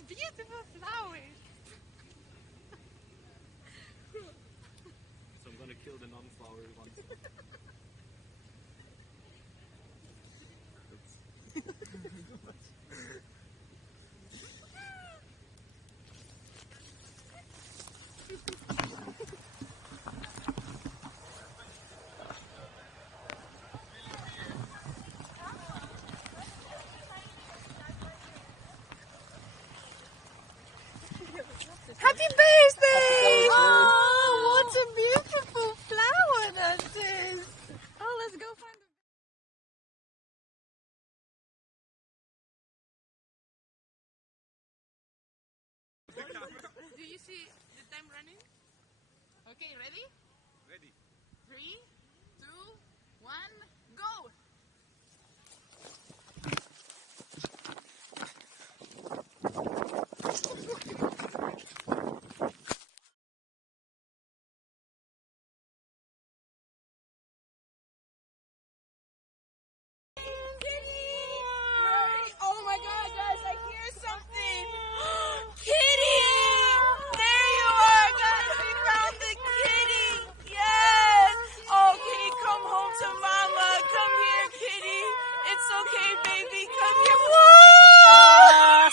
such beautiful flowers. So I'm gonna kill the non-flower ones. Happy birthday! Oh, what a beautiful flower that is! Oh, let's go find the... Do you see the time running? Okay, ready? Ready. 3, 2, 1, go! Oh my god, guys, I hear something! Kitty! There you are, guys! We found the kitty! Yes! Oh, kitty, come home to mama! Come here, kitty! It's okay, baby! Come here! Whoa!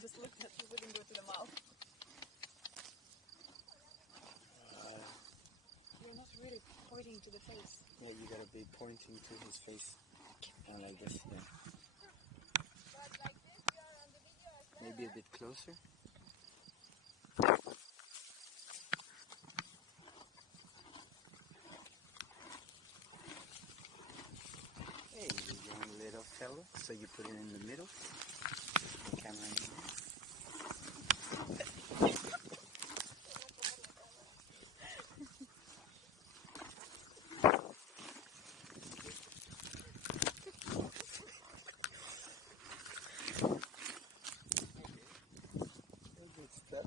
Just look at you, wouldn't go to the mouth. You're not really pointing to the face. Yeah, you gotta be pointing to his face. And like this, yeah. Maybe a bit closer. Hey, you young little fella. So you put it in the middle. The camera in the middle. Good stuff.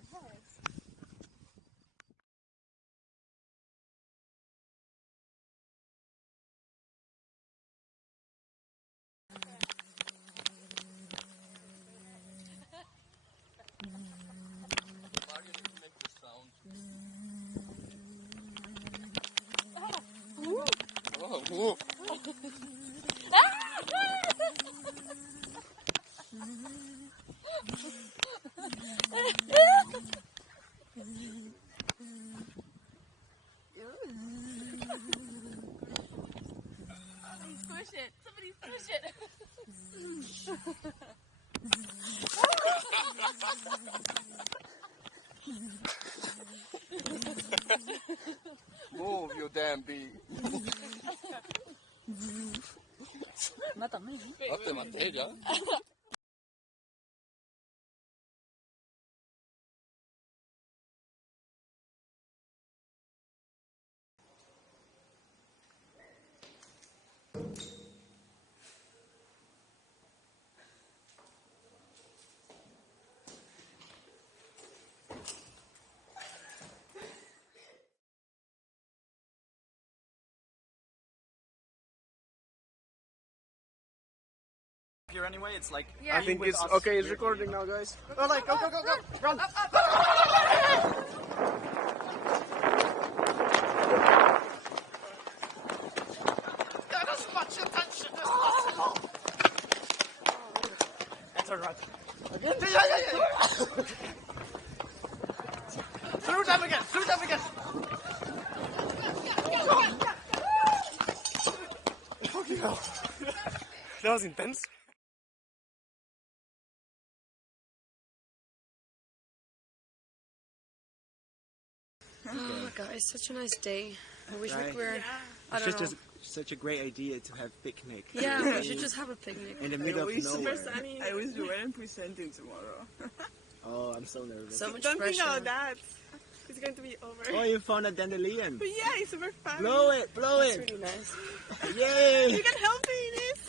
Oh, Push it! Somebody push it! move, you damn bee. また何？待って待って、じゃあ。Here anyway, it's like Yeah. I think with it's us. okay. It's recording now, guys. Oh, like go, run! That is much attention. That's alright. Again? Yeah. Through them again. Fucking hell. That was intense. Oh, guys, such a nice day. I wish Right. we were. I It's don't know. just such a great idea to have picnic. Yeah, we should just have a picnic. in the middle of nowhere. I wish you weren't presenting tomorrow. Oh, I'm so nervous. So much Don't think pressure. about that. It's going to be over. Oh, you found a dandelion. But yeah, it's super fun. Blow it. It's really nice. Yay! You can help me in it.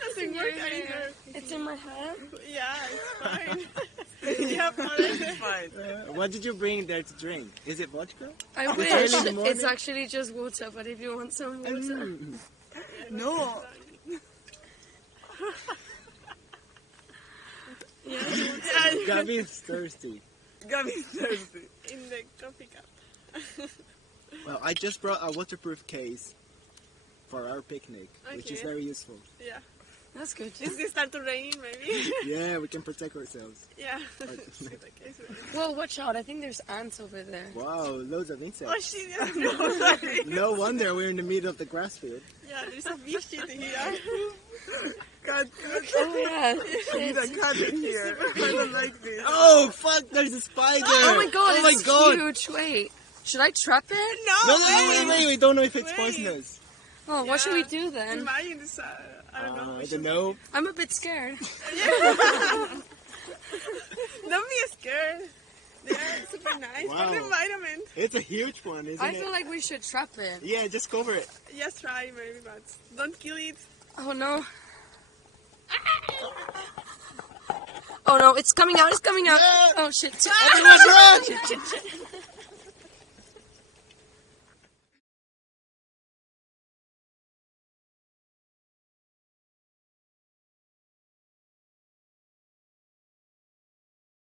Doesn't work either. It's in my hand. Yeah, it's fine. Yep, it's fine. What did you bring there to drink? Is it vodka? I It's wish. early in the morning. It's actually just water, but if you want some water. No. Yeah. Gabby is thirsty. Gabby's thirsty. In the coffee cup. Well, I just brought a waterproof case for our picnic, which is Okay. very useful. Yeah. That's good. Is it start to rain, maybe? Yeah, we can protect ourselves. Yeah. Right. Well, watch out. I think there's ants over there. Wow, loads of Oh, insects. shit. No, sorry. No wonder we're in the middle of the grass field. Yeah, there's a big shit here. God, Oh, yeah. need a cat in here. I don't like this. Oh, fuck, there's a spider! Oh my god, Oh my it's god! huge. Wait. Should I trap it? No, wait, we don't know if it's Wait. poisonous. Oh, what should we Yeah. do then? Imagine this, I don't know. I don't know. I'm a bit scared. Don't be scared. They are super nice Wow. for the environment. It's a huge one, isn't I it? feel like we should trap it. Yeah, just cover it. Just try maybe, but don't kill it. Oh no. Oh no, it's coming out, it's coming out. Yeah. Oh shit. Everyone's run! Shit, shit, shit.